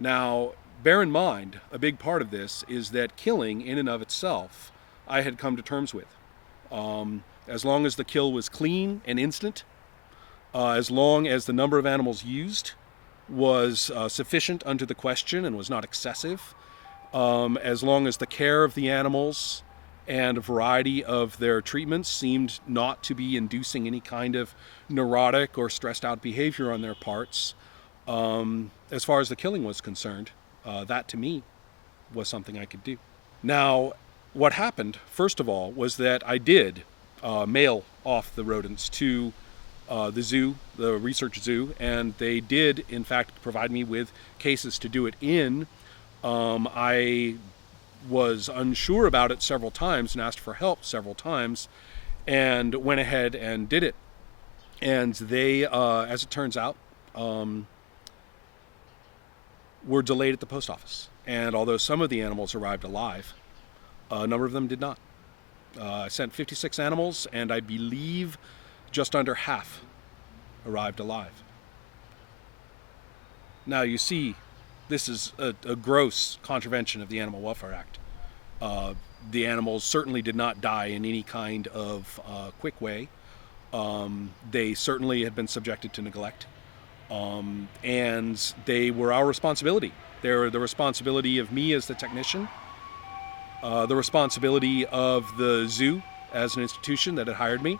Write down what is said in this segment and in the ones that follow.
Now, bear in mind, a big part of this is that killing in and of itself, I had come to terms with. As long as the kill was clean and instant, as long as the number of animals used was sufficient unto the question and was not excessive, as long as the care of the animals and a variety of their treatments seemed not to be inducing any kind of neurotic or stressed out behavior on their parts, as far as the killing was concerned, that to me was something I could do. Now, what happened, first of all, was that I did mail off the rodents to the zoo, the research zoo, and they did, in fact, provide me with cases to do it in. I was unsure about it several times and asked for help several times and went ahead and did it. And they, as it turns out, were delayed at the post office. And although some of the animals arrived alive, a number of them did not. I sent 56 animals, and I believe just under half arrived alive. Now, you see, this is a gross contravention of the Animal Welfare Act. The animals certainly did not die in any kind of quick way. They certainly had been subjected to neglect. And they were our responsibility. They were the responsibility of me as the technician, the responsibility of the zoo as an institution that had hired me.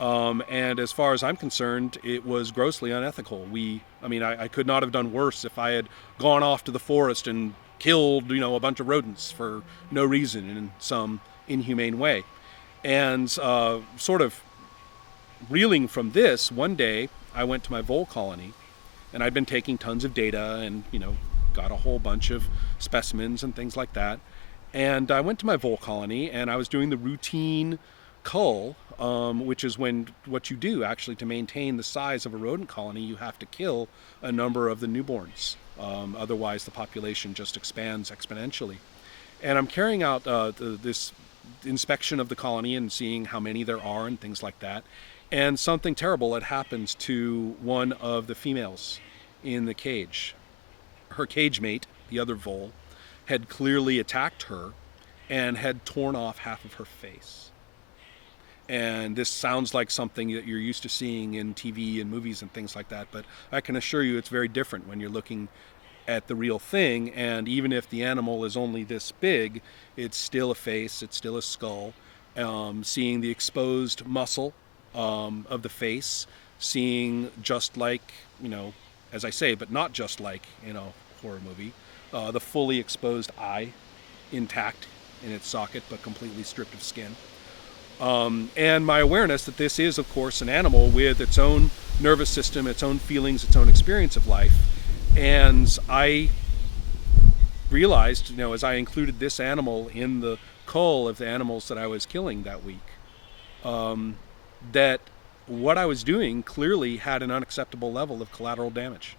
And as far as I'm concerned, it was grossly unethical. I could not have done worse if I had gone off to the forest and killed, a bunch of rodents for no reason in some inhumane way. And sort of reeling from this, one day I went to my vole colony, and I'd been taking tons of data and, got a whole bunch of specimens and things like that. And I went to my vole colony, and I was doing the routine cull, which is what you do actually to maintain the size of a rodent colony. You have to kill a number of the newborns. Otherwise, the population just expands exponentially. And I'm carrying out this inspection of the colony and seeing how many there are and things like that. And something terrible had happened to one of the females in the cage. Her cage mate, the other vole, had clearly attacked her and had torn off half of her face. And this sounds like something that you're used to seeing in TV and movies and things like that, but I can assure you it's very different when you're looking at the real thing. And even if the animal is only this big, it's still a face, it's still a skull. Seeing the exposed muscle of the face, seeing just like, as I say, but not just like in a horror movie, the fully exposed eye intact in its socket but completely stripped of skin. And my awareness that this is, of course, an animal with its own nervous system, its own feelings, its own experience of life. And I realized, as I included this animal in the cull of the animals that I was killing that week, that what I was doing clearly had an unacceptable level of collateral damage.